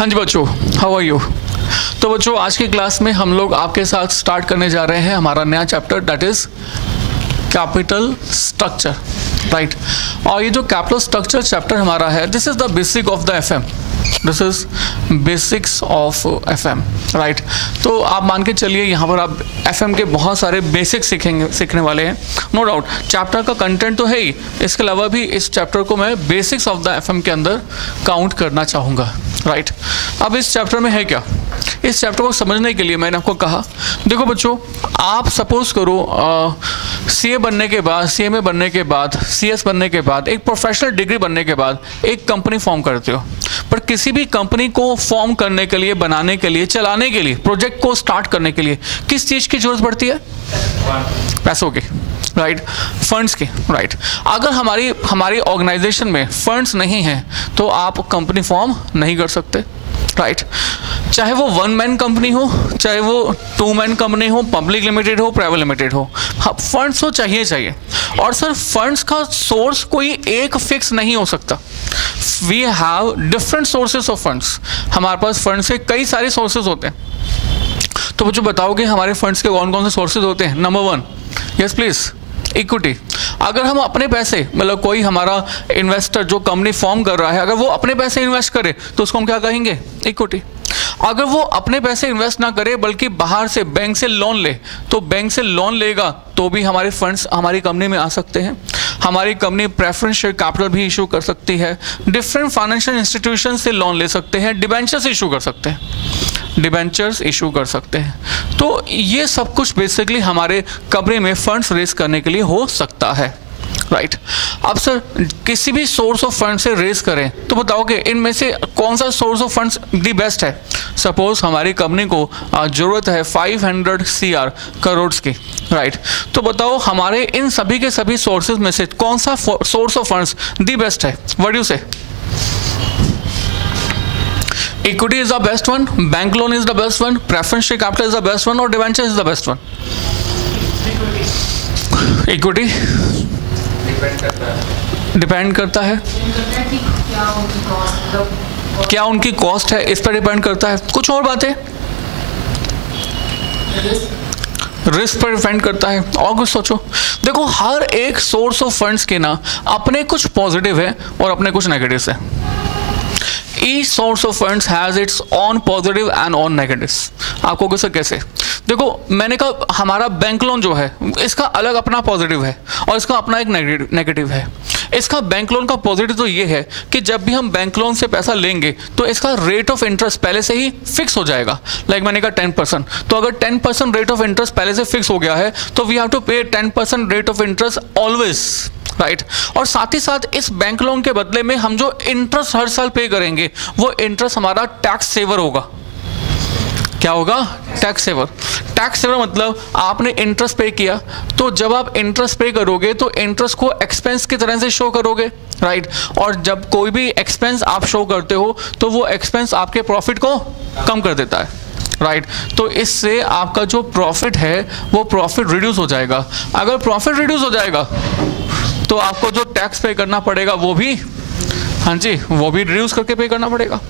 हाँ जी बच्चों, how are you. तो बच्चों आज की क्लास में हम लोग आपके साथ स्टार्ट करने जा रहे हैं हमारा नया chapter, that is capital structure, right. और ये जो कैपिटल स्ट्रक्चर चैप्टर हमारा है, this is the basic of the FM, this is basics of FM, right. तो आप मान के चलिए यहाँ पर आप एफएम के बहुत सारे बेसिक्स सीखने वाले हैं, नो डाउट। चैप्टर का कंटेंट तो है ही, इसके अलावा भी इस चैप्टर को मैं बेसिक्स ऑफ द एफएम के अंदर काउंट करना चाहूँगा, राइट। अब इस चैप्टर में है क्या, इस चैप्टर को समझने के लिए मैंने आपको कहा, देखो बच्चों, आप सपोज करो सीए बनने के बाद, सीएमए बनने के बाद, सीएस बनने के बाद, एक प्रोफेशनल डिग्री बनने के बाद एक कंपनी फॉर्म करते हो। पर किसी भी कंपनी को फॉर्म करने के लिए, बनाने के लिए, चलाने के लिए, प्रोजेक्ट को स्टार्ट करने के लिए किस चीज़ की जरूरत पड़ती है? पैसों की, राइट, फंड्स की, राइट। अगर हमारी ऑर्गेनाइजेशन में फंड्स नहीं हैं तो आप कंपनी फॉर्म नहीं कर सकते, राइट। चाहे वो वन मैन कंपनी हो, चाहे वो टू मैन कंपनी हो, पब्लिक लिमिटेड हो, प्राइवेट लिमिटेड हो, फंड्स तो चाहिए। और सर फंड्स का सोर्स कोई एक फिक्स नहीं हो सकता, we have different sources of funds. हमारे पास फंड्स के कई सारे सोर्सेज होते हैं। तो बच्चों बताओगे हमारे फंड्स के कौन कौन से सोर्सेज होते हैं? Number one, yes please, equity. अगर हम अपने पैसे, मतलब कोई हमारा इन्वेस्टर जो कंपनी फॉर्म कर रहा है, अगर वो अपने पैसे इन्वेस्ट करे तो उसको हम क्या कहेंगे? इक्विटी। अगर वो अपने पैसे इन्वेस्ट ना करे बल्कि बाहर से बैंक से लोन ले, तो बैंक से लोन लेगा तो भी हमारे फंड्स हमारी कंपनी में आ सकते हैं। हमारी कंपनी प्रेफरेंस शेयर कैपिटल भी इशू कर सकती है, डिफरेंट फाइनेंशियल इंस्टीट्यूशन से लोन ले सकते हैं, डिबेंचर्स इशू कर सकते हैं, डिबेंचर्स इशू कर सकते हैं। तो ये सब कुछ बेसिकली हमारे कंपनी में फंड्स रेज करने के लिए हो सकता है, राइट। अब सर किसी भी सोर्स ऑफ फंड से रेज करें तो बताओगे इनमें से कौन सा source of funds the best है? सपोज हमारी कंपनी को जरूरत है 500 CR करोड़ की, राइट। तो बताओ हमारे इन सभी के सभी सोर्सेज में से कौन सा source of funds the best है? व्हाट डू यू से? Equity is the best one, bank loan is the best one, preference share capital is the best one, or debenture is the best one? Equity depend करता है, क्या उनकी cost है इस पर depend करता है। कुछ और बातें, रिस्क पर डिपेंड करता है, और कुछ सोचो। देखो हर एक सोर्स ऑफ फंड्स के ना अपने कुछ पॉजिटिव है और अपने कुछ नेगेटिव्स है। Each source of funds has its own positive and own negatives. आपको कैसे? देखो मैंने कहा हमारा बैंक लोन जो है इसका अलग अपना पॉजिटिव है और इसका अपना एक नेगेटिव है। इसका बैंक लोन का पॉजिटिव तो ये है कि जब भी हम बैंक लोन से पैसा लेंगे तो इसका रेट ऑफ इंटरेस्ट पहले से ही फिक्स हो जाएगा। लाइक मैंने कहा 10%, तो अगर 10% रेट ऑफ इंटरेस्ट पहले से फिक्स हो गया है तो वी हैव टू पे 10% rate of interest always, right. और साथ ही साथ इस बैंक लोन के बदले में हम जो इंटरेस्ट हर साल पे करेंगे वो इंटरेस्ट हमारा टैक्स सेवर होगा। क्या होगा? Tax saver. टैक्स सेवर मतलब आपने इंटरेस्ट पे किया, तो जब आप इंटरेस्ट पे करोगे तो इंटरेस्ट को एक्सपेंस की तरह से शो करोगे, राइट। और जब कोई भी एक्सपेंस आप शो करते हो तो वो एक्सपेंस आपके प्रॉफिट को कम कर देता है, राइट। तो इससे आपका जो प्रॉफिट है वो प्रॉफिट रिड्यूस हो जाएगा। अगर प्रॉफिट रिड्यूस हो जाएगा तो आपको जो टैक्स पे करना पड़ेगा वो भी, हाँ जी, वो भी रिड्यूस करके पे करना पड़ेगा।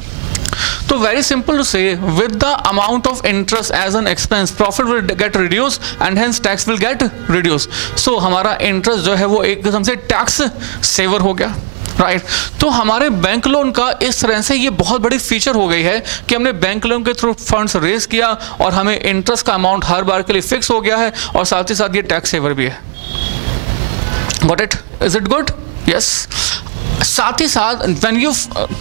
तो very simple to say, with the amount of interest as an expense profit will get reduce and hence tax will get reduce. So हमारा इंटरेस्ट जो है वो एक किस्म से टैक्स सेवर हो गया, राइट। तो हमारे बैंक लोन का इस तरह से ये बहुत बड़ी फीचर हो गई है कि हमने बैंक लोन के थ्रू फंड्स रेज किया और हमें इंटरेस्ट का अमाउंट हर बार के लिए फिक्स हो गया है और साथ ही साथ ये टैक्स सेवर भी है। Got it? Is it good? Yes. साथ ही साथ when you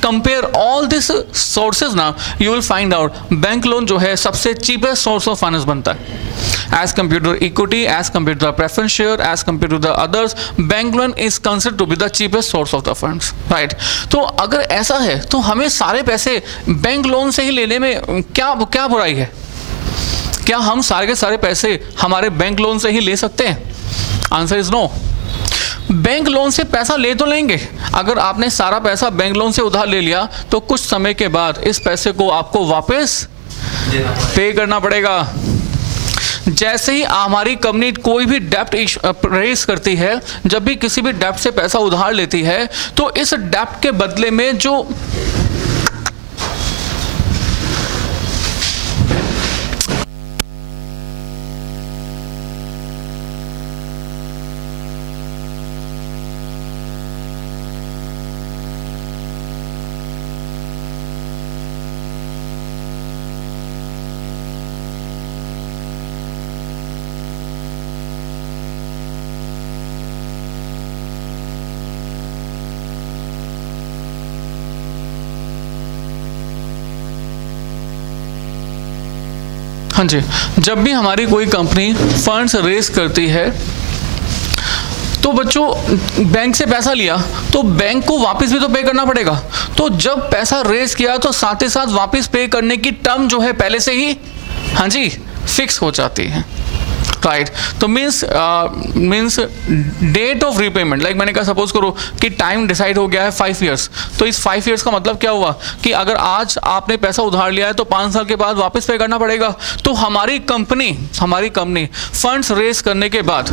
compare all these sources now, you will find out bank loan जो है सबसे cheapest source of finance बनता है। As compared to equity, as compared to the preference share, as compared to the others, bank loan is considered to be the cheapest source of the funds, right? तो अगर ऐसा है तो हमें सारे पैसे बैंक लोन से ही लेने में क्या बुराई है? क्या हम सारे के सारे पैसे हमारे बैंक लोन से ही ले सकते हैं? Answer is no. Bank loan से पैसा ले तो लेंगे, अगर आपने सारा पैसा बैंक लोन से उधार ले लिया तो कुछ समय के बाद इस पैसे को आपको वापस पे करना पड़ेगा। जैसे ही हमारी कंपनी कोई भी डेप्ट रेज करती है, जब भी किसी भी डेप्ट से पैसा उधार लेती है, तो इस डेप्ट के बदले में जो हाँ जी, जब भी हमारी कोई कंपनी फंड्स रेस करती है तो बच्चों बैंक से पैसा लिया तो बैंक को वापस भी तो पे करना पड़ेगा। तो जब पैसा रेस किया तो साथ ही साथ वापस पे करने की टर्म जो है पहले से ही हाँ जी फिक्स हो जाती है, राइट। तो means date of repayment, like मैंने कहा सपोज करो कि टाइम डिसाइड हो गया है 5 ईयर्स, तो इस 5 ईयर्स का मतलब क्या हुआ कि अगर आज आपने पैसा उधार लिया है तो 5 साल के बाद वापस पे करना पड़ेगा। तो हमारी कंपनी फंड्स रेस करने के बाद